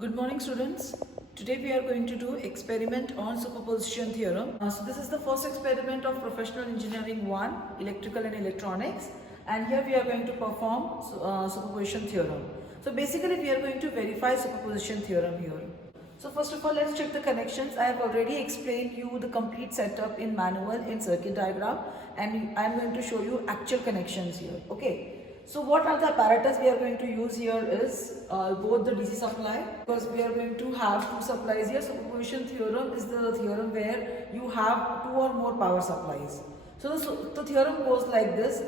Good morning, students. Today we are going to do experiment on superposition theorem. So this is the first experiment of professional engineering 1, electrical and electronics, and here we are going to perform superposition theorem. So basically we are going to verify superposition theorem here. So first of all, let's check the connections. I have already explained you the complete setup in manual in circuit diagram, and I am going to show you actual connections here. Okay. So what are the apparatus we are going to use here is both the DC supply, because we are going to have two supplies here. Superposition theorem is the theorem where you have two or more power supplies. So the theorem goes like this.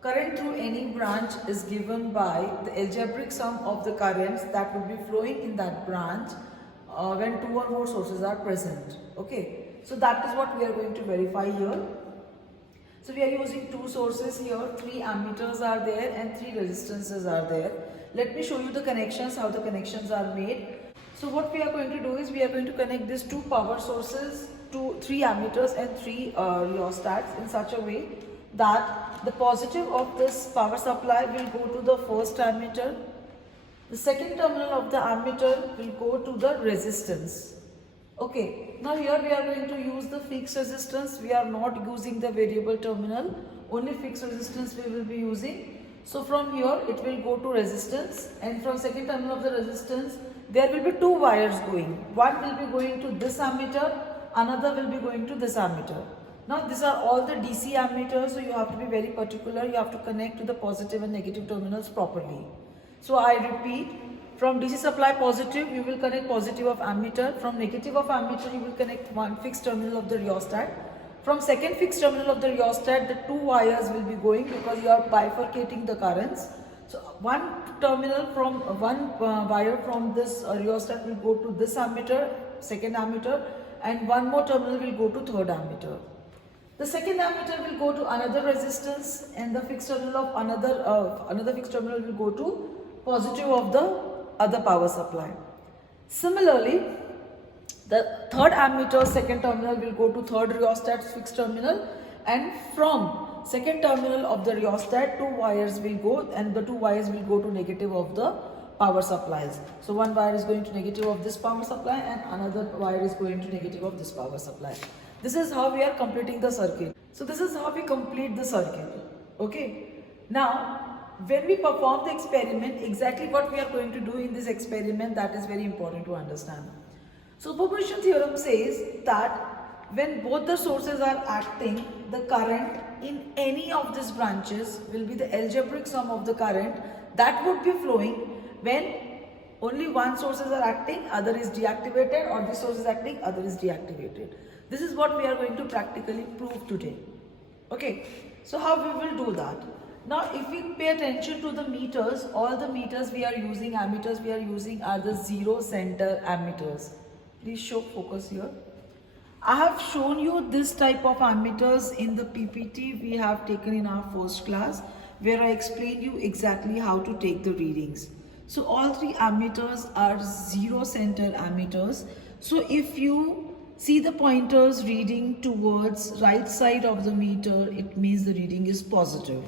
Current through any branch is given by the algebraic sum of the currents that will be flowing in that branch when two or more sources are present. Okay. So that is what we are going to verify here. So we are using two sources here, 3 ammeters are there and 3 resistances are there. Let me show you the connections, how the connections are made. So what we are going to do is we are going to connect these two power sources to 3 ammeters and 3 rheostats in such a way that the positive of this power supply will go to the first ammeter. The second terminal of the ammeter will go to the resistance. Okay, now here we are going to use the fixed resistance. We are not using the variable terminal, only fixed resistance we will be using. So from here it will go to resistance, and from second terminal of the resistance there will be two wires going. One will be going to this ammeter, another will be going to this ammeter. Now these are all the DC ammeters, so you have to be very particular. You have to connect to the positive and negative terminals properly. So I repeat, from DC supply positive, you will connect positive of ammeter. From negative of ammeter, you will connect one fixed terminal of the rheostat. From second fixed terminal of the rheostat, the two wires will be going because you are bifurcating the currents. So one terminal from one wire from this rheostat will go to this ammeter, second ammeter, and one more terminal will go to third ammeter. The second ammeter will go to another resistance, and the fixed terminal of another fixed terminal will go to positive of the other power supply. Similarly, the third ammeter second terminal will go to third rheostat fixed terminal, and from second terminal of the rheostat two wires will go, and the two wires will go to negative of the power supplies. So one wire is going to negative of this power supply and another wire is going to negative of this power supply. This is how we are completing the circuit. So this is how we complete the circuit. Okay. Now when we perform the experiment, exactly what we are going to do in this experiment, that is very important to understand. Superposition theorem says that when both the sources are acting, the current in any of these branches will be the algebraic sum of the current that would be flowing when only one sources are acting, other is deactivated, or this source is acting, other is deactivated. This is what we are going to practically prove today. Okay, so how we will do that? Now if we pay attention to the meters, all the meters we are using, ammeters we are using are the zero center ammeters. Please show focus here. I have shown you this type of ammeters in the PPT we have taken in our first class, where I explained you exactly how to take the readings. So all three ammeters are zero center ammeters. So if you see the pointers reading towards right side of the meter, it means the reading is positive.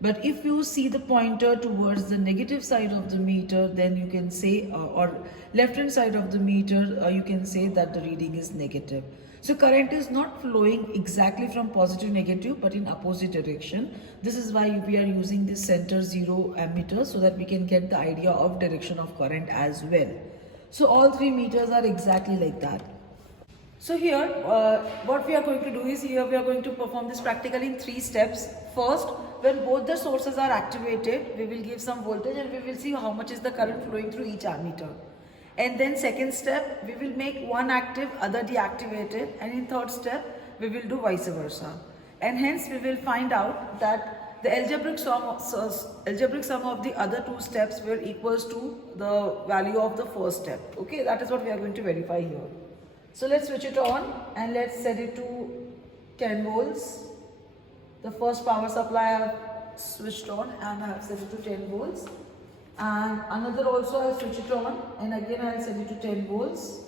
But if you see the pointer towards the negative side of the meter, then you can say, or left hand side of the meter, you can say that the reading is negative. So current is not flowing exactly from positive negative, but in opposite direction. This is why we are using this center zero ammeter, so that we can get the idea of direction of current as well. So all three meters are exactly like that. So here what we are going to do is, here we are going to perform this practically in 3 steps. First, when both the sources are activated, we will give some voltage and we will see how much is the current flowing through each ammeter. And then second step, we will make one active, other deactivated, and in third step we will do vice versa. And hence we will find out that the algebraic sum of the other 2 steps will equals to the value of the first step. Okay, that is what we are going to verify here. So let's switch it on and let's set it to 10 volts. The first power supply I have switched on and I have set it to 10 volts. And another also I will switch it on and again I will set it to 10 volts.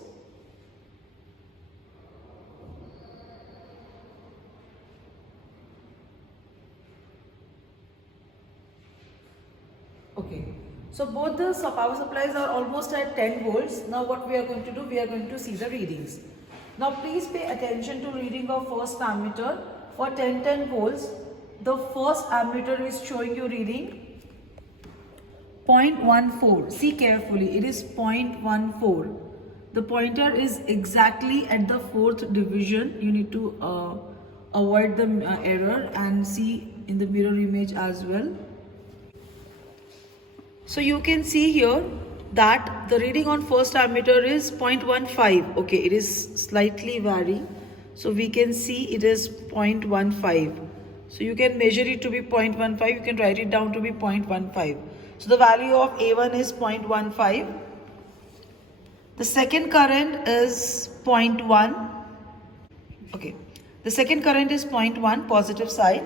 Okay. So both the power supplies are almost at 10 volts. Now what we are going to do, we are going to see the readings. Now please pay attention to reading of first ammeter. For 10 volts, the first ammeter is showing you reading 0.14. See carefully, it is 0.14. The pointer is exactly at the fourth division. You need to avoid the error and see in the mirror image as well. So you can see here that the reading on first ammeter is 0.15. Okay, it is slightly varying. So we can see it is 0.15. So you can measure it to be 0.15. You can write it down to be 0.15. So the value of A1 is 0.15. The second current is 0.1. Okay. The second current is 0.1 positive side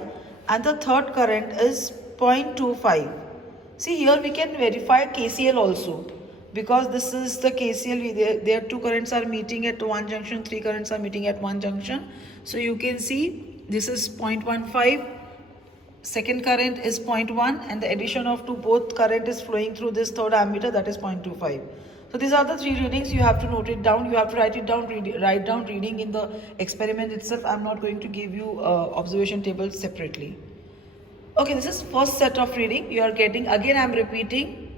and the third current is 0.25. See here we can verify KCL also because this is the KCL. There two currents are meeting at one junction, three currents are meeting at one junction. So you can see this is 0.15, second current is 0.1 and the addition of two both current is flowing through this third ammeter, that is 0.25. So these are the three readings. You have to note it down. You have to write it down, write down reading in the experiment itself. I am not going to give you observation tables separately. Okay, this is first set of reading you are getting. Again I am repeating,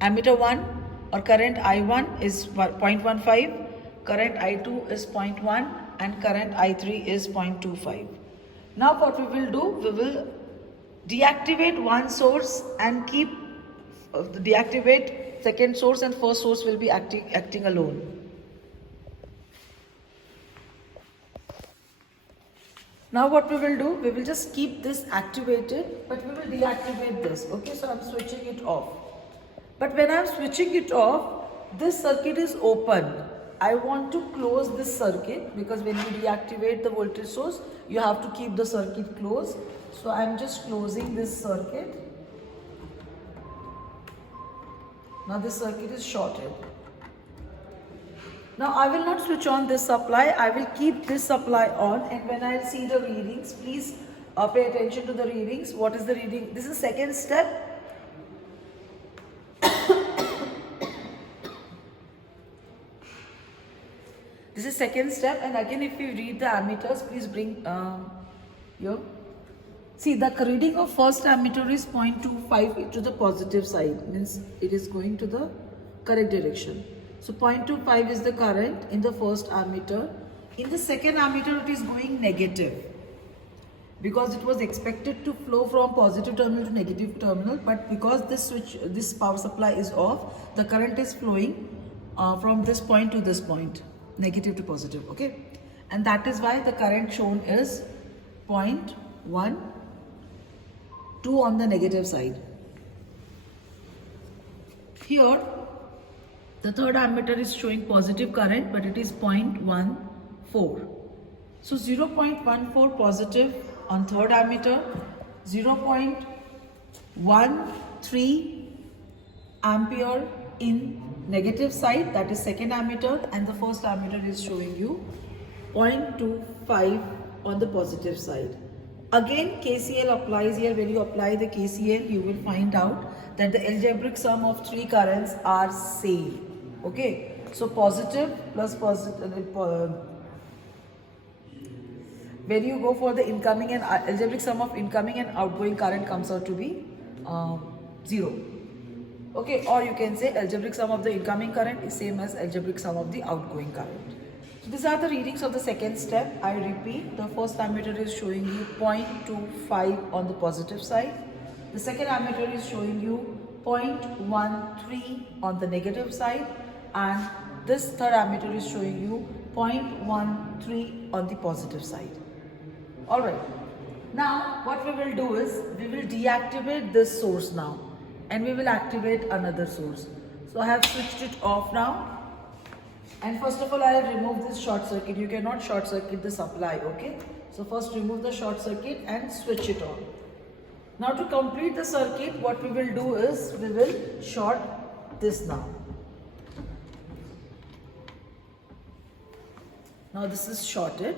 ammeter 1 or current I1 is 0.15, current I2 is 0.1 and current I3 is 0.25. Now what we will do, we will deactivate one source and keep deactivate second source and first source will be acting alone. Now what we will do, we will just keep this activated but we will deactivate this. Okay, so I am switching it off. But when I am switching it off, this circuit is open. I want to close this circuit because when you deactivate the voltage source, you have to keep the circuit closed. So I am just closing this circuit. Now this circuit is shorted. Now I will not switch on this supply, I will keep this supply on, and when I see the readings, please pay attention to the readings. What is the reading? This is second step. This is second step, and again if you read the ammeters, please bring your. See, the reading of first ammeter is 0.25 to the positive side, means it is going to the correct direction. So 0.25 is the current in the first ammeter. In the second ammeter it is going negative because it was expected to flow from positive terminal to negative terminal, but because this power supply is off, the current is flowing from this point to this point, negative to positive. Okay, and that is why the current shown is 0.12 on the negative side. Here the third ammeter is showing positive current, but it is 0.14. So 0.14 positive on third ammeter, 0.13 ampere in negative side, that is second ammeter, and the first ammeter is showing you 0.25 on the positive side. Again KCL applies here. When you apply the KCL, you will find out that the algebraic sum of three currents are same. Okay, so positive plus positive, when you go for the incoming and algebraic sum of incoming and outgoing current comes out to be 0. Okay, or you can say algebraic sum of the incoming current is same as algebraic sum of the outgoing current. So these are the readings of the second step. I repeat, the first ammeter is showing you 0.25 on the positive side. The second ammeter is showing you 0.13 on the negative side, and this third ammeter is showing you 0.13 on the positive side. Alright, now what we will do is we will deactivate this source now and we will activate another source. So I have switched it off now, and first of all I will remove this short circuit. You cannot short circuit the supply. Okay, so first remove the short circuit and switch it on. Now to complete the circuit, what we will do is we will short this now. Now this is shorted,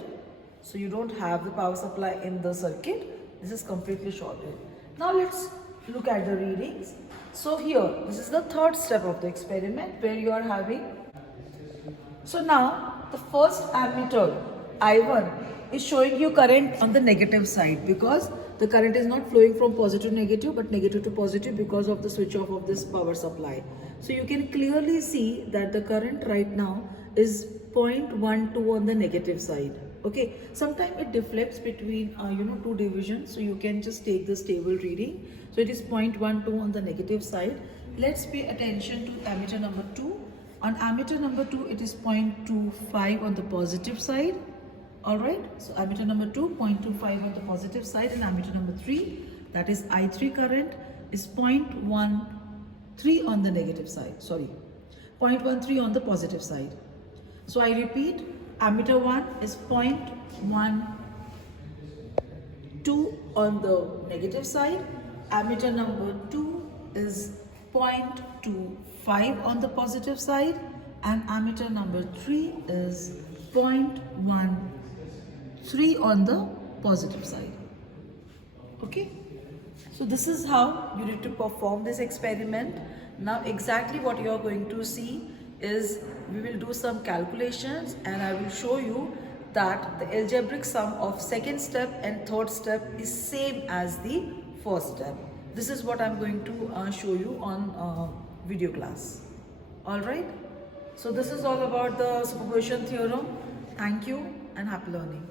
so you don't have the power supply in the circuit. This is completely shorted. Now let's look at the readings. So here, this is the third step of the experiment where you are having. So now the first ammeter I1 is showing you current on the negative side because the current is not flowing from positive to negative but negative to positive because of the switch off of this power supply. So you can clearly see that the current right now is 0.12 on the negative side. Okay, sometimes it deflects between two divisions, so you can just take the stable reading. So it is 0.12 on the negative side. Let's pay attention to ammeter number 2. On ammeter number 2, it is 0.25 on the positive side. Alright, so ammeter number 2, 0.25 on the positive side, and ammeter number 3, that is I3 current, is 0.13 on the negative side. Sorry, 0.13 on the positive side. So I repeat, ammeter 1 is 0.12 on the negative side, ammeter number 2 is 0.25 on the positive side, and ammeter number 3 is 0.13 on the positive side. Okay, so this is how you need to perform this experiment. Now exactly what you are going to see is we will do some calculations and I will show you that the algebraic sum of second step and third step is same as the first step. This is what I'm going to show you on video class. Alright, so this is all about the superposition theorem. Thank you and happy learning.